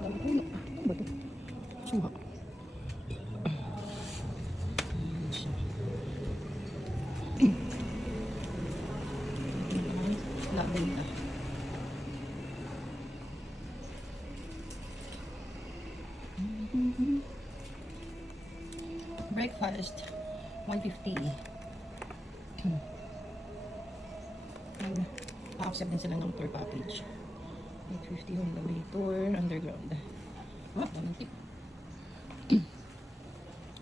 Dami puno. Ano ba ito? Suha. Laban na. Breakfast, 150. Pa-accept din sila ng tour package. 850 on the way tour, underground. Ah, daming tip.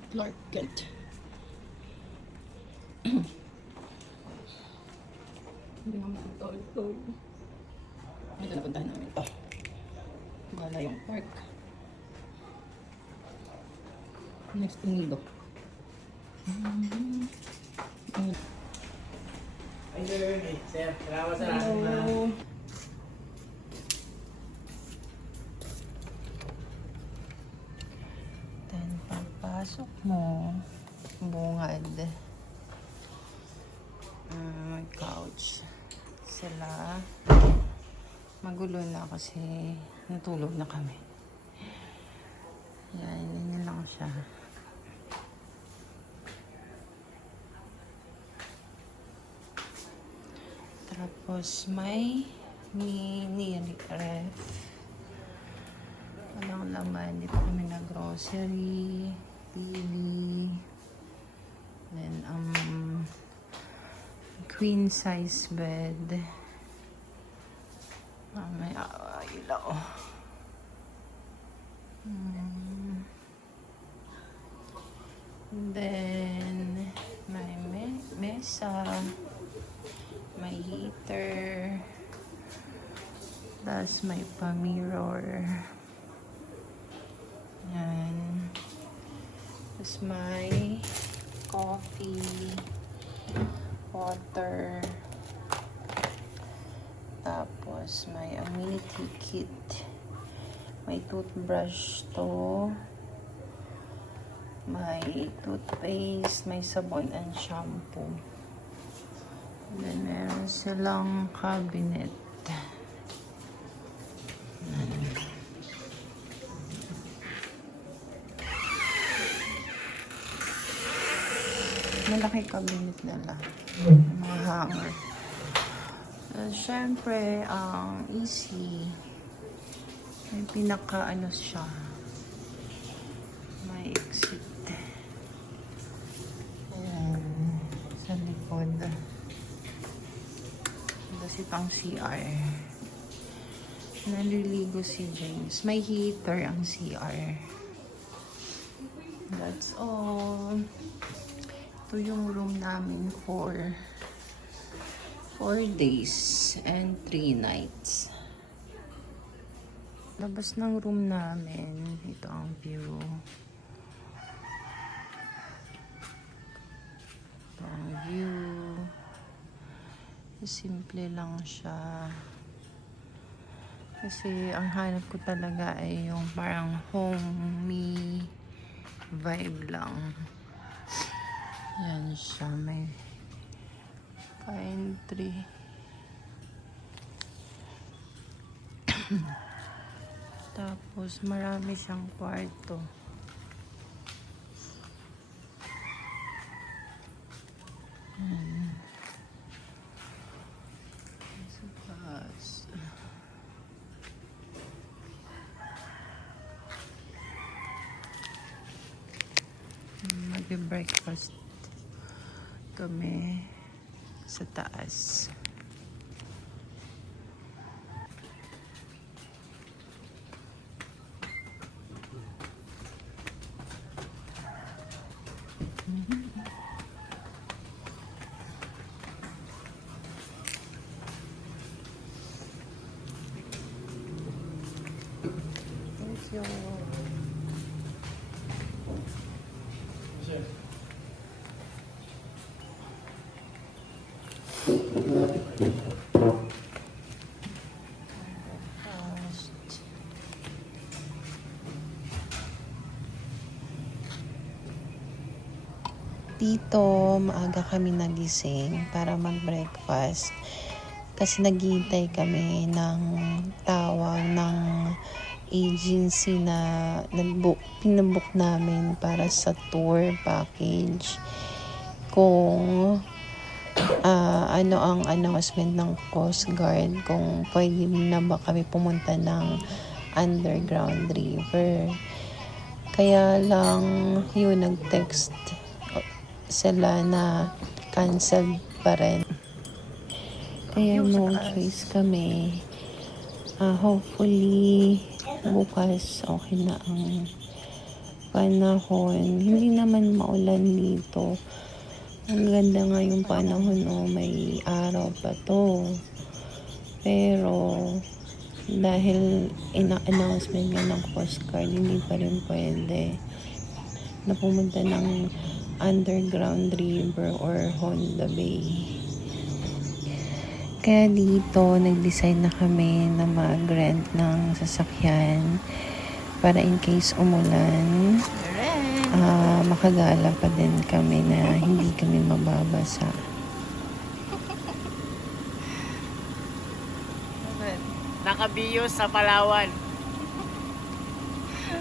Clark Kent. Hindi naman ito. Ito napuntahan namin ito. Wala yung park. Next nido. Ay, sir. Salamat sa Hello. Then, pagpasok mo, bungad. May couch. Sila. Magulo na kasi natulog na kami. Yan, yun lang siya. Tapos may mini ref. Walang laman. Dito kami na grocery, TV. Then, queen size bed. May ilaw. Then, may mesa. May heater. Tapos may pa-mirror. Yan. Tapos may coffee, water. Tapos may amenity kit. May toothbrush to. May toothpaste, may sabon and shampoo. Then, meron silang cabinet. Malaki cabinet nila. Mga hanger. Siyempre, ang easy. May pinaka-ano siya. May exit. Ayan. Sa likod. Kasi pang CR. Naliligo si James. May heater ang CR. That's all. Ito yung room namin for 4 days and 3 nights. Labas ng room namin. Ito ang view. Ito ang view. Simple lang siya. Kasi ang hanap ko talaga ay yung parang homey vibe lang. Yan siya. May pine tree. Tapos marami siyang kwarto. Mag-breakfast kami sa taas. Thank you. Dito, maaga kami nagising para mag-breakfast. Kasi naghihintay kami ng tawag ng agency na pinabook namin para sa tour package. Kung ano ang announcement ng Coast Guard, kung pwede na ba kami pumunta ng underground river. Kaya lang yun, nag-text sila na cancel pa rin. Kaya no choice kami. Hopefully bukas okay na ang panahon. Hindi naman maulan dito. Ang ganda nga yung panahon, may araw pa to. Pero dahil ina-announcement nga ng Coast Guard, hindi pa rin pwede na pumunta ng underground river or Honda Bay. Kaya dito, nag-decide na kami na mag-rent ng sasakyan para in case umulan, makagala pa din kami na hindi kami mababasa. Nakabiyo sa Palawan.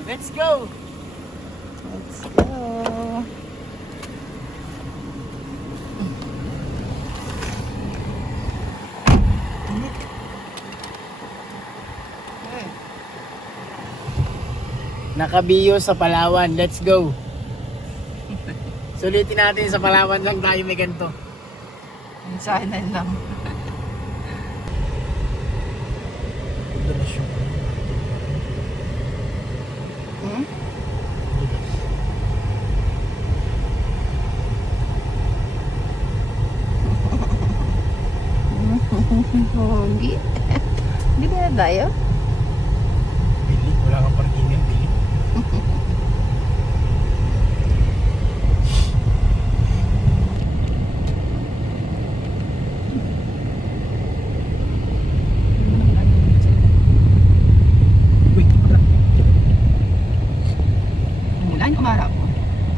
Let's go! Let's go! Nakabiyo sa Palawan. Let's go! Sulitin natin sa Palawan lang tayo may ganito. Sana lang. Pogi. Hindi ba na tayo? Bili, wala kang parking yan, Bili. Umulan, umaraw.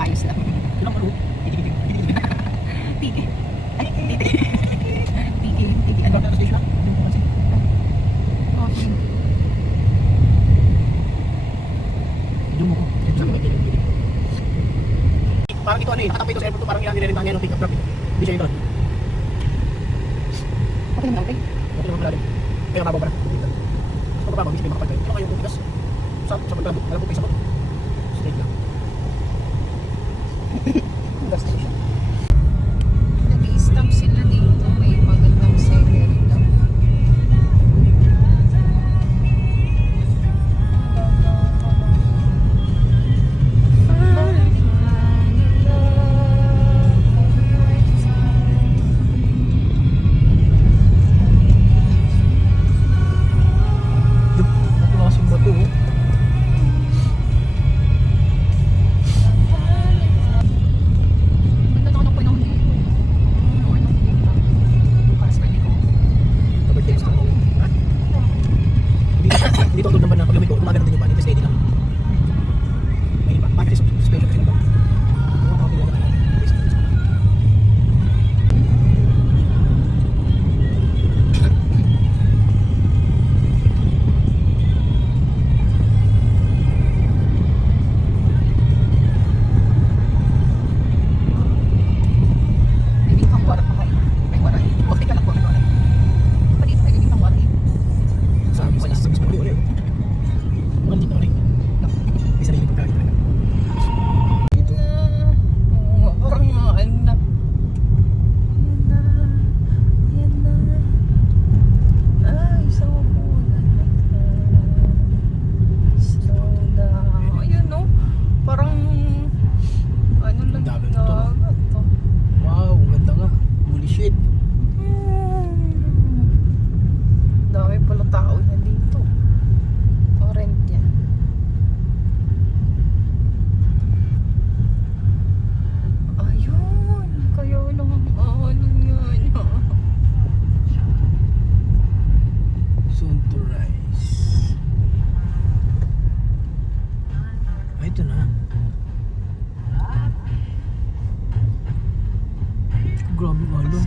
Ayos lang. Tiki. Ay, tiki. Tiki. Tiki. Ano? Okay. Parang ito ano eh, nakatapoy ito sa airport to, parang ilang nililintang yan ng pick-up truck. Hindi siya ito. Okay naman, okay. Okay naman pala rin. Kaya mababaw pa na. Mas mababa, hindi sabihin makapal kayo. Ano kayong putikas? Sa pagkabot, alam po kayo sa bot. Straight lang. That's the issue. Nag-i-stop sila dito. May magandang scenery daw. Ito na kasing bato oh. Hindi to tulad naman na pag lumiko, umagano din yung pan, hindi steady lang. May iba, bakit special kasi naman. Oo, tawag nila naman. Hindi pang warak pa kayo. May warak. Okay ka lang po, may warak. Palit tayo, hindi pang warak. Sabi ko sa mismo ulit. Mukhang dito ulit. May sarili pagkain talaga. Dito. Parang ano na. Yan na. Ay, so cool. Slow down. Ayun no. Parang ano lang Ang dami nito, no? dagat to. Wow, ganda nga. Holy shit. Dami pala tao na dito. Torrent yan. Ayun. Kaya lang ang ano yan. Soon to rise. Ay, ito na. Grabe nga lang.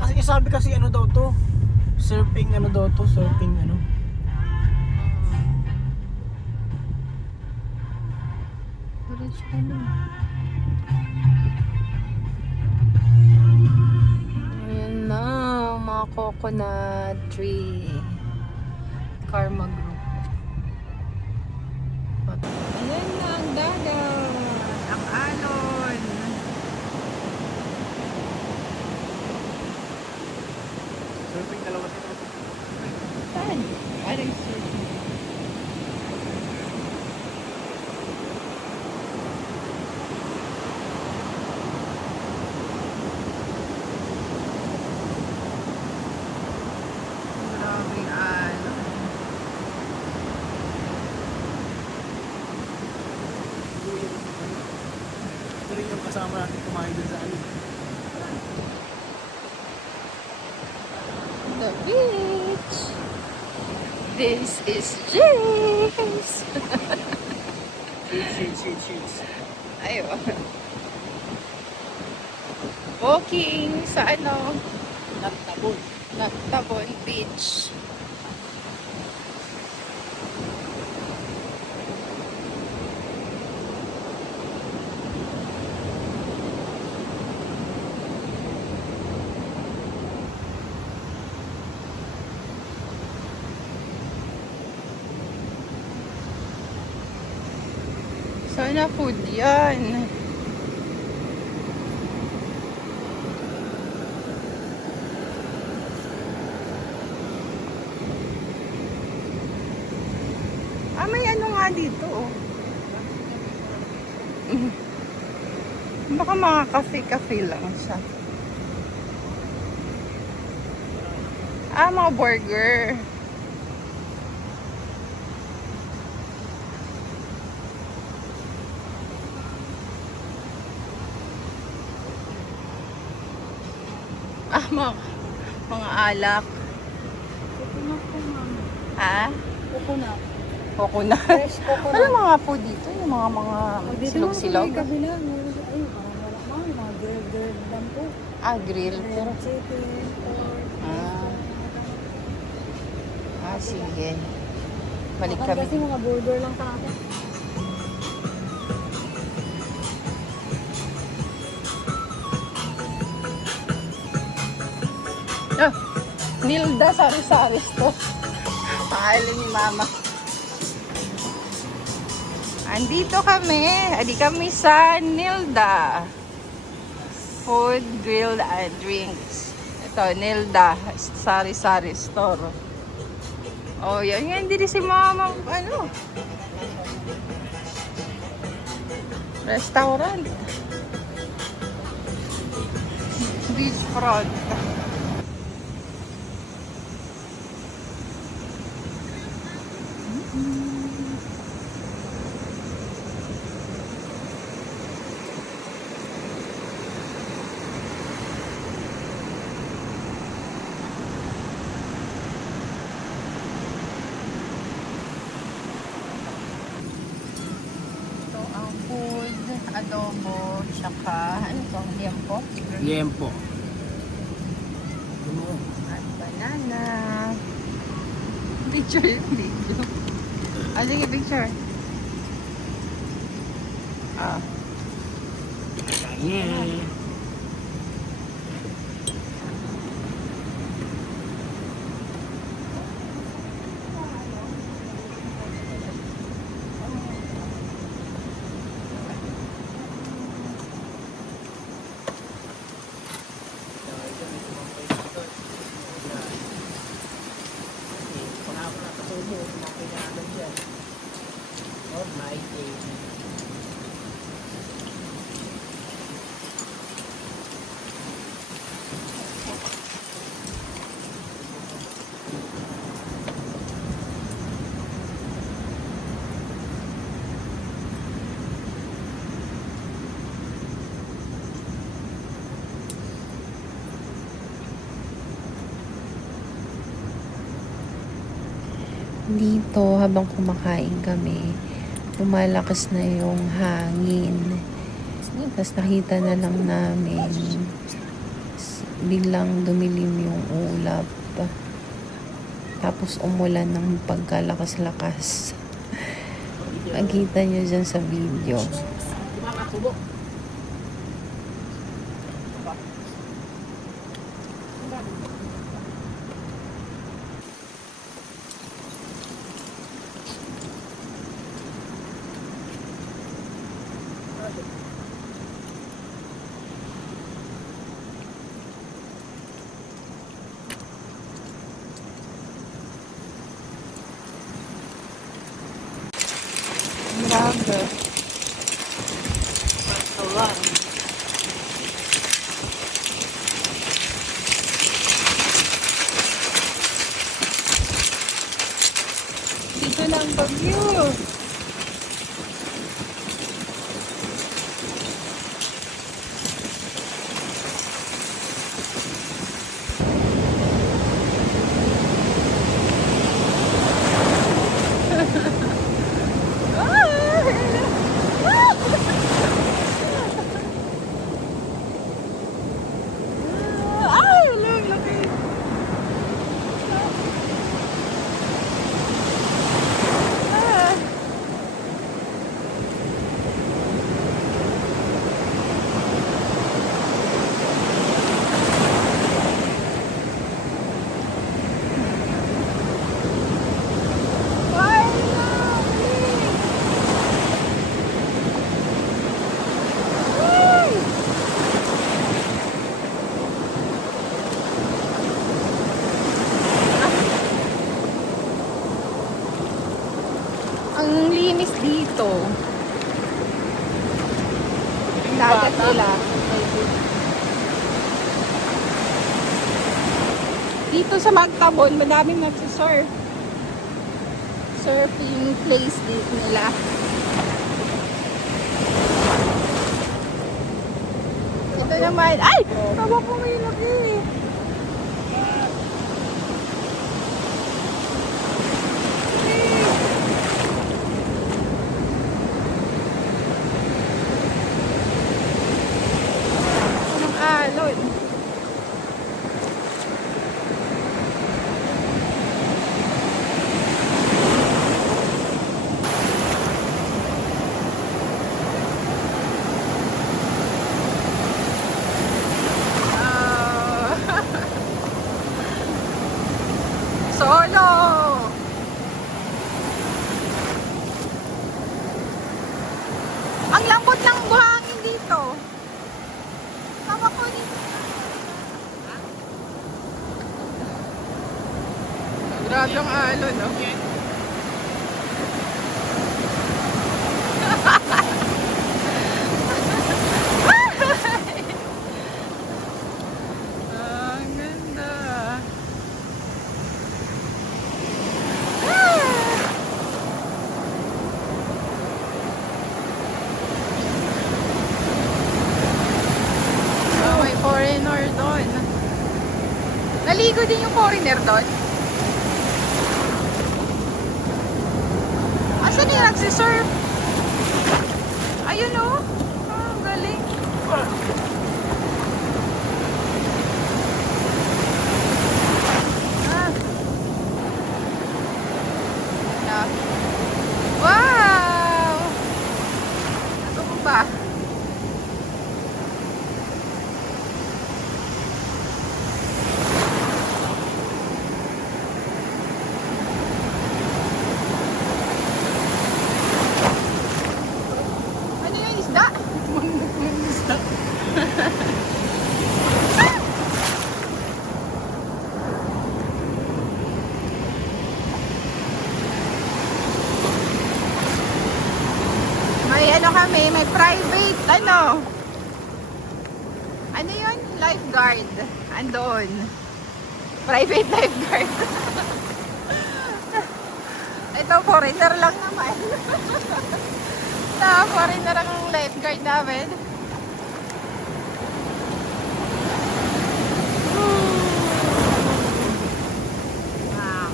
Kasi sabi kasi ano daw to. Surfing ano daw to. Surfing ano. Ayan na, mga coconut tree. Karma Group. Ayan na ang dagat. Ang alon. Surfing dalawa sila. Saan? Anong surfing? Grabe alon. Ito rin yung kasama natin kumain dun sa ano. The beach. This is James. Shoots. Ayun. Walking sa ano, Nagtabon. Nagtabon Beach. Sana food yan. Ah, may ano nga dito, oh. Baka mga cafe-cafe lang siya. Ah, mga burger. Ah, mga alak. Coconut po, ma'am. Ha? Coconut. Coconut. Fresh coconut. Ano mga po dito? Yung mga Dito silog-silog. naman sa may kabila. Ay, parang wala ma'am. Mga girl lang po. Ah, grill. Meron chicken, pork. Ah, sige. Balik Baka kami. kasi mga burger lang sa akin. Ah, Nilda Sari-Sari Store. Pangalan ni Mama. Andito kami. Adi kami sa Nilda. Food, grill, and drinks. Ito, Nilda Sari-Sari Store. Oh, yan nga. Hindi si Mama. Ano? Restaurant. Beachfront. Ito ang food, adobo, tsaka ano to, liempo Liempo. at banana. Picture yung video. Ah, sige, picture. Ah, Yeah. Oh my God. dito habang kumakain kami, lumalakas na yung hangin. Tapos nakita na lang namin, biglang dumilim yung ulap. Tapos umulan ng pagkalakas-lakas. Makita nyo dyan sa video. Subo. Grabe. Restaurant. Dito lang Baguio. Ay, lang laki. Ah. Ay, lovely. Ang linis dito. Ang dagat nila. Dito sa Magtabon, madaming nagsisurf. Surfing place dito nila. Ito naman. Ay! Tama po may laki. Anong alon? Ah. Solo! Ang lambot ng buhangin dito. Tama ko dito. Grabe yung alon, no? Ang ganda. Oh, may foreigner doon. Naligo din yung foreigner doon. Asan yung nagsisurf? Ayun o. Ang galing. Ah. Ah. Wow! Ito mo ba? Ano yung isda? Isda. May ano kami, may private, ano? Ano yun? Lifeguard. Andon. Private lifeguard. Ito, foreigner lang naman. Foreigner ang lifeguard namin. Wow.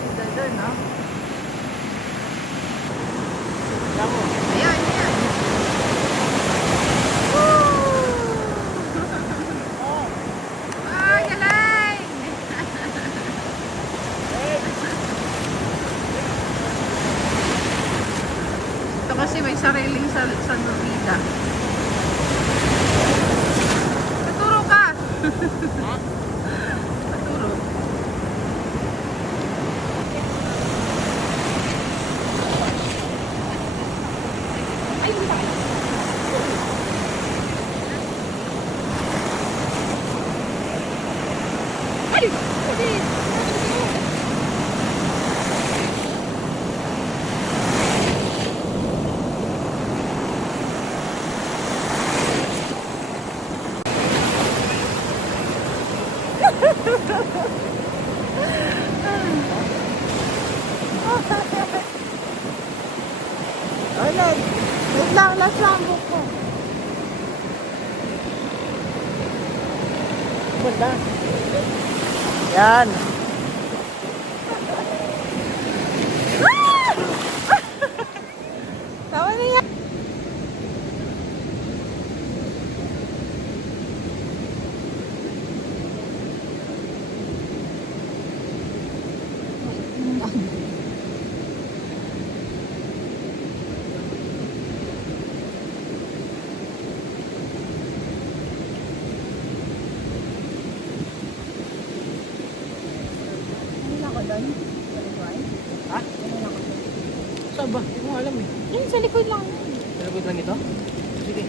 Ganda dun, no? Ayan, ayan. Woo! Patulog. Ay, hindi pa. Ay! Hindi! Ulit. Wait lang, last lang ko. Banda. Yan. Tama na yan. Ha? Saan ba? Hindi ko alam eh. Yun, sa likod lang. Talabot lang ito? Sige.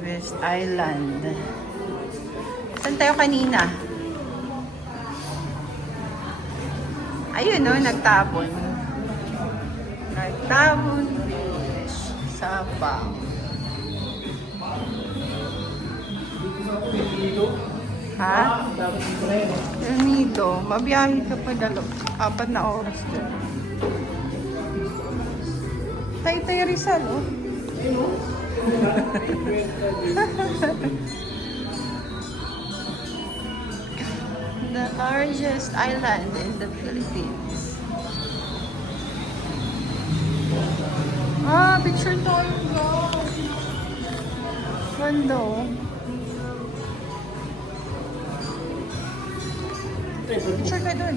West Island. Saan tayo kanina? Ayun no, nagtabon. Nagtabon sa bang. Ha? El Nido. Mabiyahe ka pa 4 na oras doon. Taytay Rizal, oh. The largest island in the Philippines. Ah, picture tayo ba? Ganda, oh. Picture ka dun.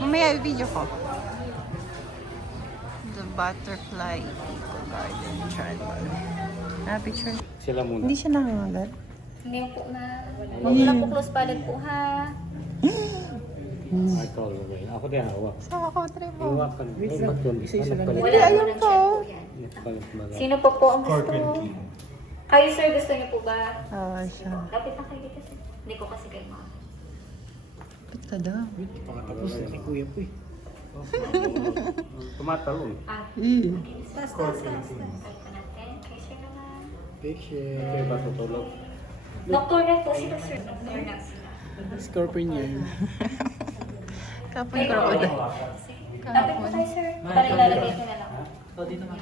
Mamaya i-video ko. The Butterfly Eco Garden Travel. Picture. Sila muna. Hindi siya nangangagat. Hindi po na. Huwag mo lang po close palad po ha. Ay, call away. Ako din hawak. Sa ako, Trevo. Iwakan. Ay, ba't yun? Isa-isa lang. Nagpalit. Wala ayun mo ng po. chat po yan. Nagpalit mga. Sino po po ang gusto? Kayo sir, gusto niyo po ba? Ah, siya. Lapit na kayo kasi. Hindi ko kasi kayo mga. Ba't ka daw? Pakatapos na kay kuya po eh. Tumatalon. Ah, Eh. taas. Tayo pa natin. Kayo sir naman. Picture. Kaya ba tutulog? Nocturnal po sila sir. Nocturnal sila. Scorpion yan. Kapon Kayo ko po. ako. Lapit po tayo sir. Para ilalagay ko na lang. Yan.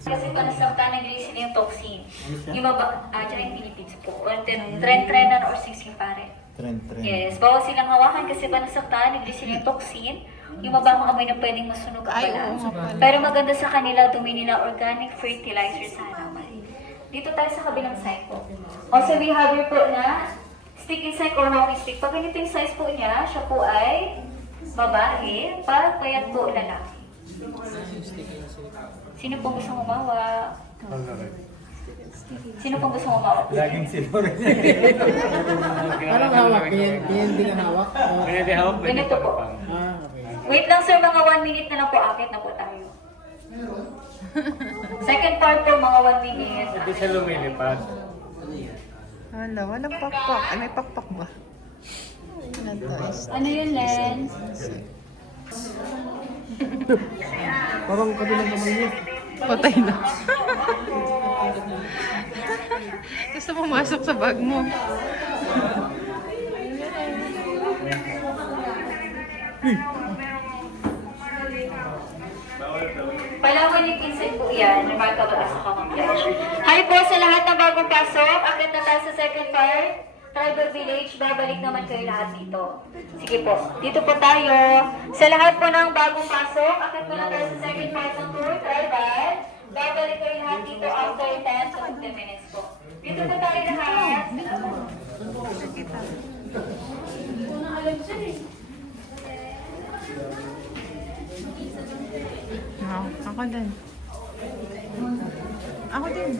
Kasi panasakta nag-release sila yung toxin. Yung dyan yung Philippines po. Or trend-trendan or sising pare. Trend. Yes, bawal silang hawakan kasi panasaktan, nag-release sila yung toxin. Yung mabahong amoy na pwedeng masunog ang Ay, balat. oo nga pala. Pero maganda sa kanila, dumi nila organic fertilizer sa halaman. Dito tayo sa kabilang side po. Also, we have here po na stick insect or walking stick. Pag ganito yung size po niya, siya po ay babae, pag payat po lalaki. Sino pong gusto umawa? Sino pong gusto umawa? Laging sila rin. Parang hawak. Ganyan din ang hawak. Kaya di hawak. Ganito po. Ah, okay. Wait lang sir, mga 1 minute na lang po, akit na po tayo. Second part po, mga 1 minute. Hindi siya lumilipad. Wala, walang pakpak. Ay, may pakpak ba? Ano to? Ano yun, Lens? Parang kabilang kamay niya. Patay na. Gusto pumasok sa bag mo. Palawan yung pinsan po yan, remarkable as a common flash. Hi po sa lahat ng bagong pasok. Akit na tayo sa second part. Tribal Village, babalik naman kayo lahat dito. Sige po, dito po tayo. Sa lahat po ng bagong pasok, akit po na tayo sa second part ng tour, Tribal. Babalik kayo lahat dito after 10 to 15 minutes po. Dito po tayo lahat. Ako din. Ako din.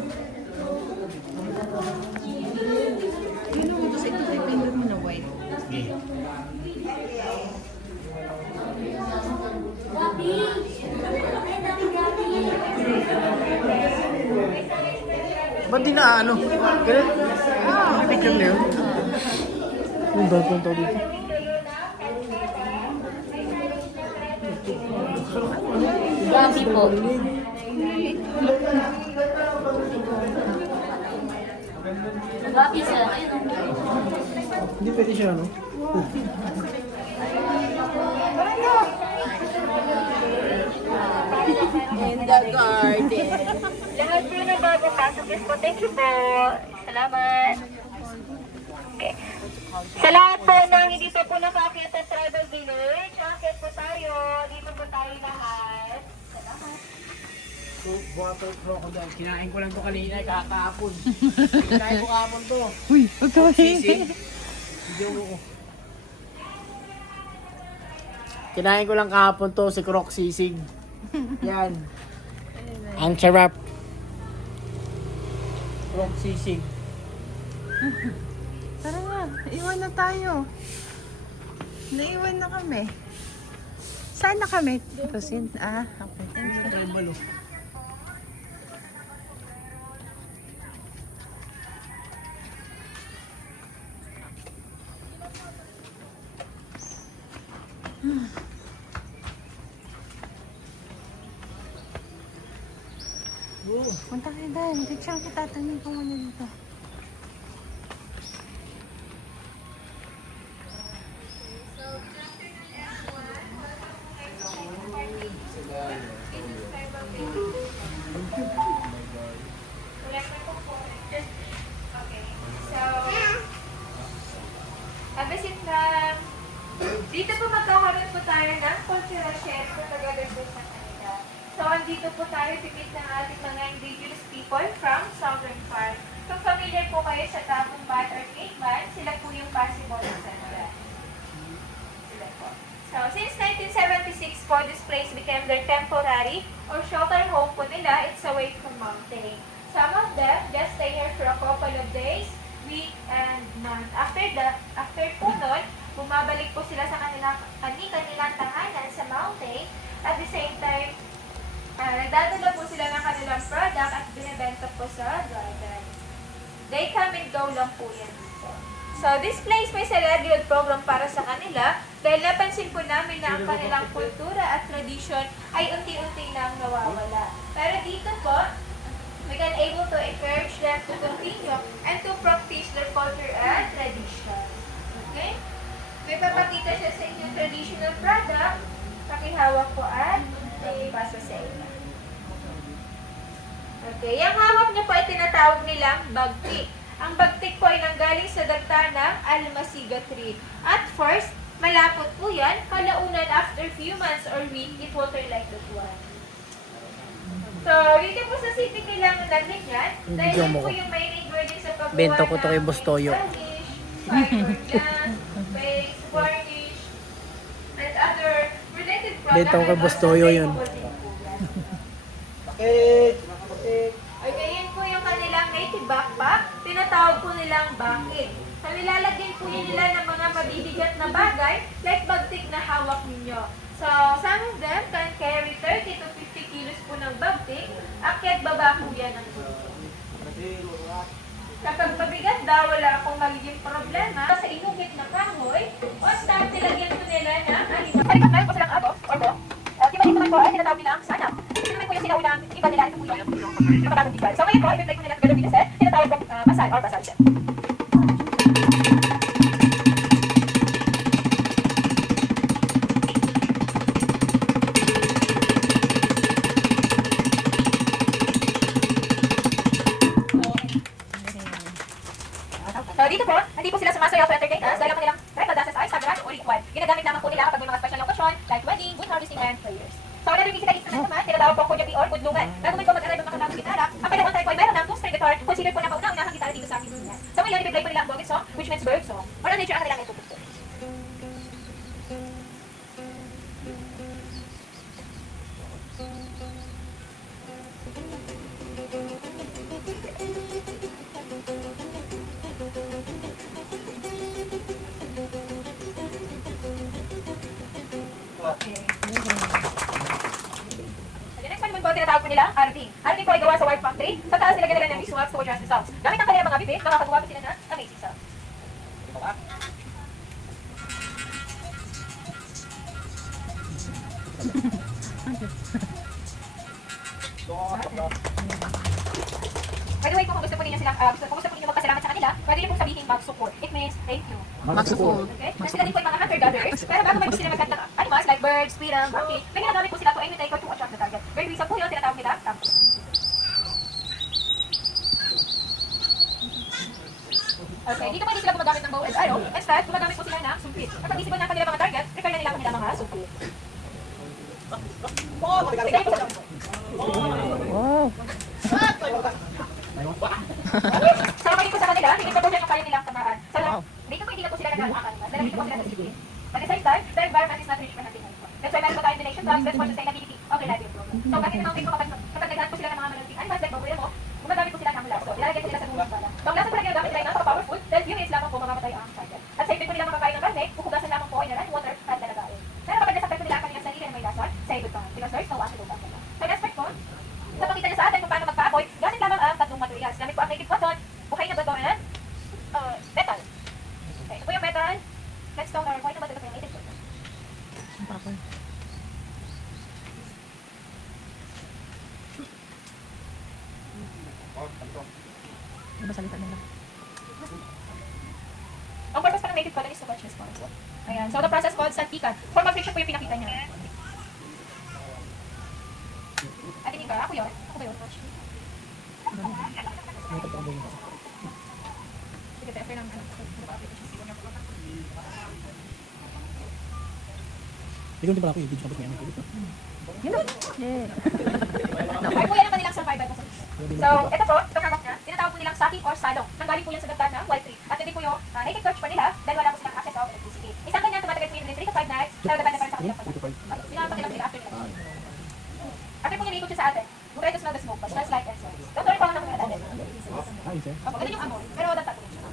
Ano mo sa ito? Ipindot mo na white. Ba't di na ano? Ganun? Picture na yun. Yung dog kong tao dito. Gabi po. Gabi sa ayun. Hindi pwede siya, ano? In the garden. Lahat po na bago pasok yes po. Thank you po. Salamat. Okay. Sa lahat po ng hindi pa po nakakita sa Tribal Village, akit po tayo. Dito po tayo lahat. Salamat. So, water crocodile. Kinain ko lang to kanina, kakapon. Kinain ko kapon to. Uy, huwag ka Sisig. Video ko. Kinain ko lang kahapon to, si Croc sisig. Yan. Ang sarap. Croc sisig. Tara na, iwan na tayo. Naiwan na kami. Saan na kami? Proceed. Okay. Ay, balo. Punta kayo dahil. Picture kita. Tatanungin ko muna dito. Okay. So, visit lang. Dito po magkakaroon po tayo ng cultural share po taga-dagdag sa kanila. So, andito po tayo pipit ng ating mga indigenous people from Southern Part. Kung familiar po kayo sa Tapong Man or Caveman, sila po yung possible na sila. Sila po. So, since 1976 po, this place became their temporary or shelter home po nila. It's away from mountain. Some of them just stay here for a couple of days, week, and month. After po nun, bumabalik po sila sa kanilang tahanan sa mountain. At the same time, nagdadala po sila ng kanilang product at binibenta po sa garden. They come and go lang po yan dito. So, this place may salaried program para sa kanila dahil napansin po namin na ang kanilang kultura at tradition ay unti-unti nang nawawala. Pero dito po, we can able to encourage them to continue and to practice their culture and tradition. Okay? May papakita siya sa inyong traditional product. Pakihawak po at ipasa sa inyo. Okay, yung hawak niyo po ay tinatawag nilang bagtik. Ang bagtik po ay nanggaling sa dagta ng almasiga tree. At first, malapot po yan. Kalaunan, after few months or week, it will turn like that one. So, dito po sa city kailangan natin yan. Dahil yan po yung main ingredients sa paggawa Bento ko to kay Boss Toyo. garnish, fiberglass, paste, varnish, and other related products. Bento ko kay Boss Toyo yun. Ay, ayan po yung kanilang native backpack. Tinatawag po nilang bakit. So, nilalagyan po nila ng mga mabibigat na bagay like bagtik na hawak ninyo. So, some of them can carry 30 to 50 kilos po ng bagtik. Akyat baba po yan ang bundok. Kapag mabigat daw, wala akong magiging problema. Sa inugit na kahoy, o start nilagyan po nila ng animal. Palipat na po silang abo, or bo. Di ba naman po ay tinatawag nilang sanap. Ito naman po yung sinaulang iba nila. Napakagong tigal. So ngayon po, i-play ko nila together with the set. Tinatawag pong basal or basal set. So dito po, hindi po sila sumasayaw to entertain us dahil ang kanilang tribal dances ay sagrado o ritual. Ginagamit lamang po nila kapag may mga special occasion like wedding, good harvesting, and prayers. So another musical instrument naman, tinatawag po kunyapi or kudlungan. Bago may po mag-arrive ang mga kanang gitara, ang panahon tayo po ay meron ng two-string guitar, consider po na kauna-unahang gitara dito sa ating dunya. So ngayon, i-play po nila ang Boggin song, which means bird song, or ang nature ang kanilang itututo. Okay. The next one naman po, tinatawag po nila RT. RT po ay gawa sa word factory. Sa taas nila gano'n ng visuals to adjust the sounds. Gamit ang kanilang mga bibig, nakakagawa po sila ng amazing sounds. By the way, kung gusto po ninyo silang, kung gusto po ninyo magpasalamat sa kanila, pwede niyo pong sabihin mag-support. It means thank you. Mag-support. Okay? Kasi sila din po yung mga hunter-gatherers. Pero bago man po sila magkanta ng animals like birds, squirrel, monkey, may ginagamit po sila to imitate or to attract the target. Very reason po yun, tinatawag nila thumbs. Okay, dito po hindi sila gumagamit ng bow and arrow. Instead, gumagamit po sila ng sumpit. Kapag isipan na kanila mga target, prepare na nila kanila mga sumpit. Sige po. So, kapag po sa kanila, hindi po siya yung kaya nilang tamaan. So, dito po hindi na po sila nag-aakan. Dahil dito po sila nag-discipline. At the same time, the environment is not rich for nothing. That's why meron po tayong donation funds, that's for sustainability of the livelihood. So, bakit naman po kapag naghahanap po sila ng mga malaking animals like baboy mo, gumagamit po sila ng lasso. Ilalagay po nila sa dulo ng bala. So, ang lasso po na ginagamit nila ay napaka-powerful dahil few minutes lamang po mamamatay ang target. At sa po nila makakain ng karne, huhugasan lamang po ay na water at lalagain. Pero kapag nasaktan po nila ang kanilang sarili na may lasa, say goodbye. Because there's no antidote after that. So, next part po, sa pakita niya sa atin kung paano magpa-avoid, gamit lamang ang tatlong materials. Gamit po ang native cotton, buhay na bato, and metal. Okay, ito po yung metal. Let's go, or buhay na bato ito po yung native cotton. Ano salita nila? Ang purpose pa ng native cotton is to catch response. Ayan. So, the process called salpikan. Form of friction po yung pinakita niya. At hindi ka? Ako yun? Ako ba yun? Sige, after ng Ikaw din pala ako yung video kapag may ano. Ay po yan ang kanilang survival po sa fish. So, ito po, ito hangok niya, tinatawag po nilang saki or salong. Nanggaling po yan sa dagdag ng wild tree. At hindi po yung native torch pa nila dahil wala po silang access to electricity. Isang ganyan, tumatagal po yun 3 to 5 nights, pero depende pa rin sa kanilang pagkakas. Pinapakilang nila after nila. After po niliikot siya sa atin, we'll try to smell the smoke, but smells like incense. Don't worry po ang nakuha natin. Opo, ganun yung amoy, pero dagdag po siya.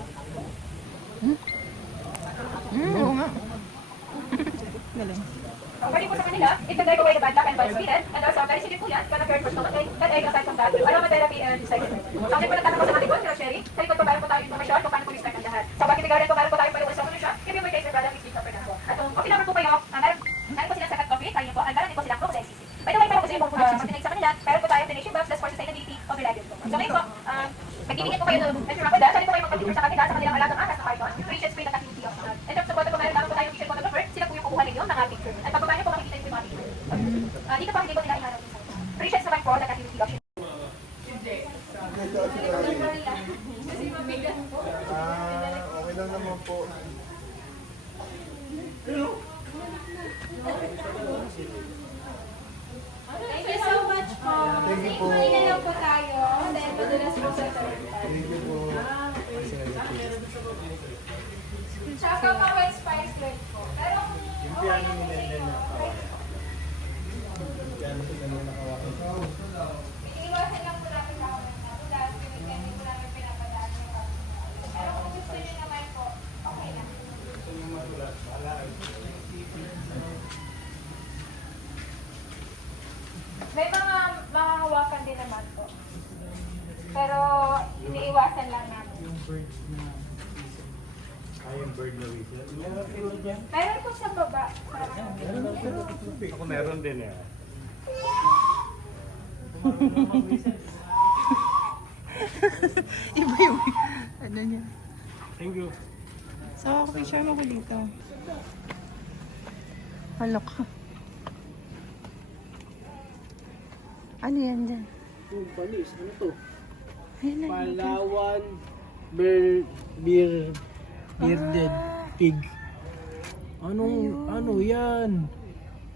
Oo nga. Galing. According po sa kanila, it will drive away the bad luck and bad spirit, and also very silly po yan, can occur for stomach ache, headache, aside from that, aromatherapy and psychotherapy. So, ako po nagtatanong po sa ating Sir Sherry, sa likod po meron po tayong informasyon kung paano po i-start ang lahat. So, bakit ikaw rin po meron po tayong paliwan sa solusyon, if you will take your brother, please for example. At kung coffee naman po kayo, meron po silang second coffee, tayo po, meron din po silang Coke SCC. By the way, meron po silang makinig sa kanila, meron po tayong donation box, that's for sustainability of the livelihood. So, ngayon po, magbibigyan po kayo ng measure ako dahil, pwede po kayo magpapicture sa kanila sa kanilang alagang anas na carton, which is free na activity of the in terms of photo, kung meron naman po tayong picture photographer, sila po yung kukuha ninyo ng mga picture. At pagbabayan po makikita yung mga picture. Dito po hindi po nila iharap yung sa Appreciate naman po ng activity option. Okay lang naman po. Thank you so much po. Thank you po. Hindi lang po tayo. Dahil madulas po sa Thank you po. Tsaka power spice bread po. Pero Yung piano ni Nene na kawakan. Yung piano ni Nene na kawakan. iniwasan lang po namin sa akin na ulas. Hindi po namin pinapadaan yung pag. Pero kung gusto nyo naman po, okay lang. May mga hawakan din naman po. Pero iniiwasan lang namin. Yung birds na yung bird na whistle. Meron po sa baba. Ako meron din eh. Ano niya? Thank you. Sa ako, picture mo ko dito. Halok ka. Ano yan dyan? Oh, panis. Ano to? Ayun na. Palawan bearded pig. Ano yan?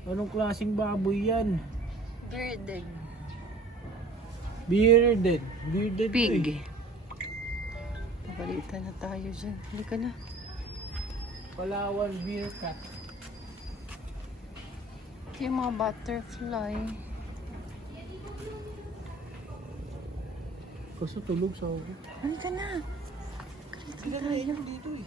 Anong klaseng baboy yan? Bearded. Bearded to Pig. eh. Pabalita na tayo dyan. Hindi ka na. Palawan bear cat. Ito yung mga butterfly. Kaso tulog sa ako. Ano ka na? Kalito tayo. Dito eh.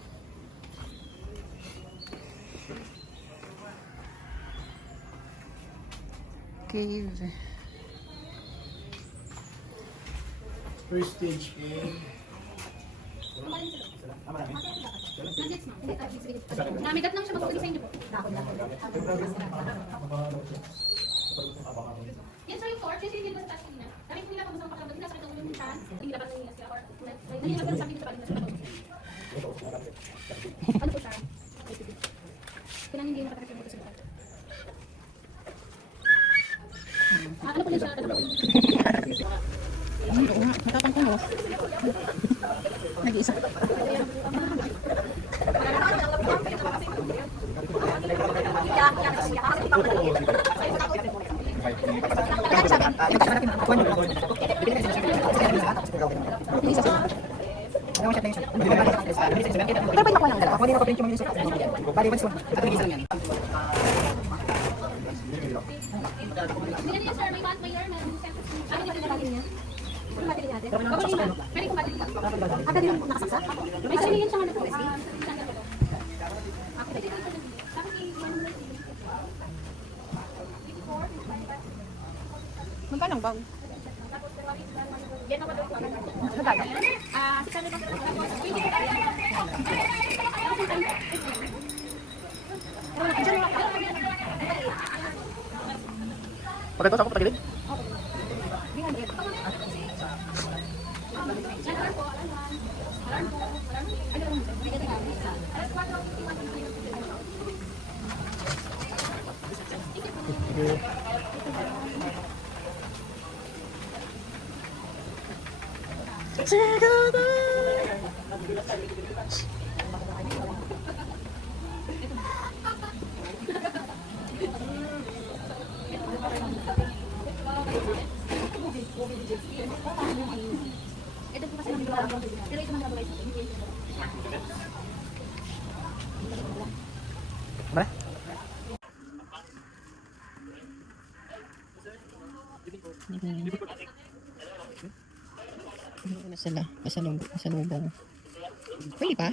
Cave. First stage eh. Namigat lang siya magpapagin sa inyo po. Yan sir, yung torch, yung sinigil mo sa touch nila. Dami po nila pag-usang pagkakamag nila sa itong yung tan, nahihirapan na nila sila or nahihirapan sa akin sa balik na siya. Ano po siya? Kailangan hindi yung nakakasya mo sa sila. Ano po niya siya? Ano nga? Matapang ko mo. Nag-iisa. Bigyan niya sir, may month, may year, may ano ba tinatagin niya? Ano ba natin? Pwede kong batin ka. Agad din ang nakasaksa? May sarili siyang ano po, SD? Magkano ang bag? Pagkatos ako patagilid? Ito po kasi namin gawa. Pero ito man gagawin sa atin. Mana? Ano na sila? Pasalubong. Pwede pa?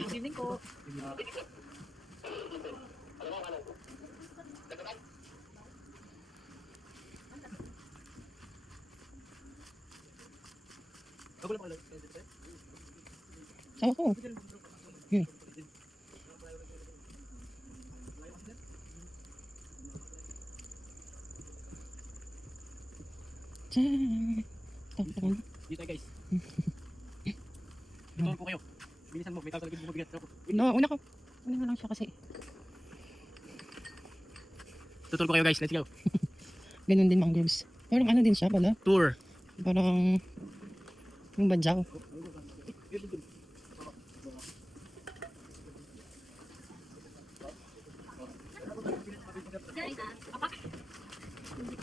Sama ko. Hmm. Tang. Dito guys. Dito po kayo. Bilisan mo, may tao sa likod mo bigat. No, una ko. Una na lang siya kasi. Tutol po kayo guys, let's go. Ganun din mangroves. Parang ano din siya pala. Tour. Parang yung badyaw.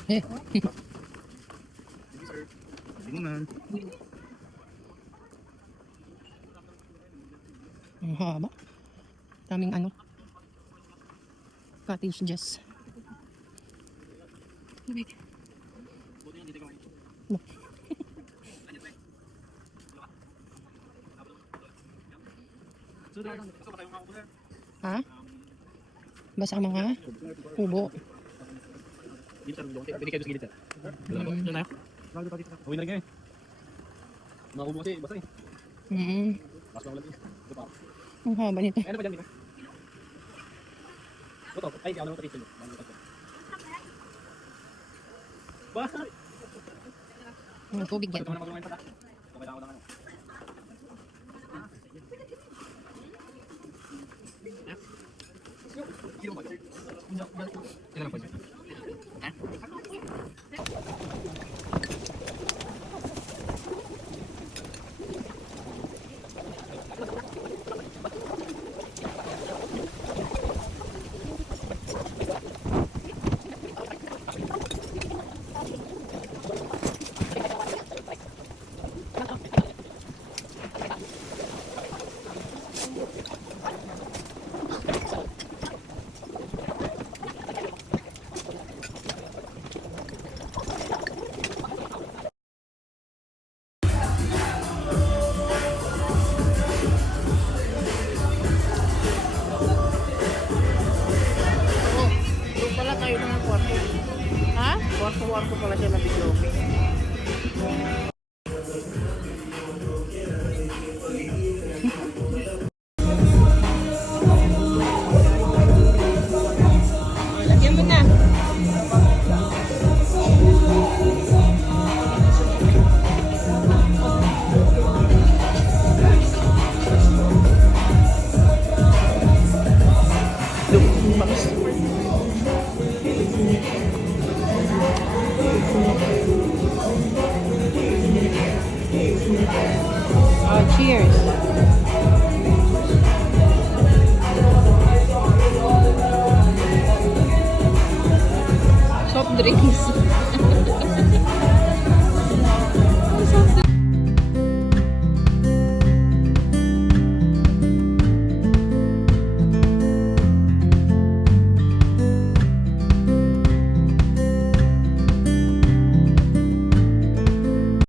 Eh. Ang haba. Daming ano. Cottages. Tubig. No. Ha? Basa ang mga kubo. Dito kayo sa gilid. Doon na. Uwi na rin kayo. Nakubo kasi, basta eh. Mas lang lagi. Ito pa. Ang haba nito. Ano ba dyan dito? Ito, ay, di ako naman tayo. Bakit? Ang tubig yan. Ito naman ako pa. Okay lang ako lang ano. Ilan ang pwede?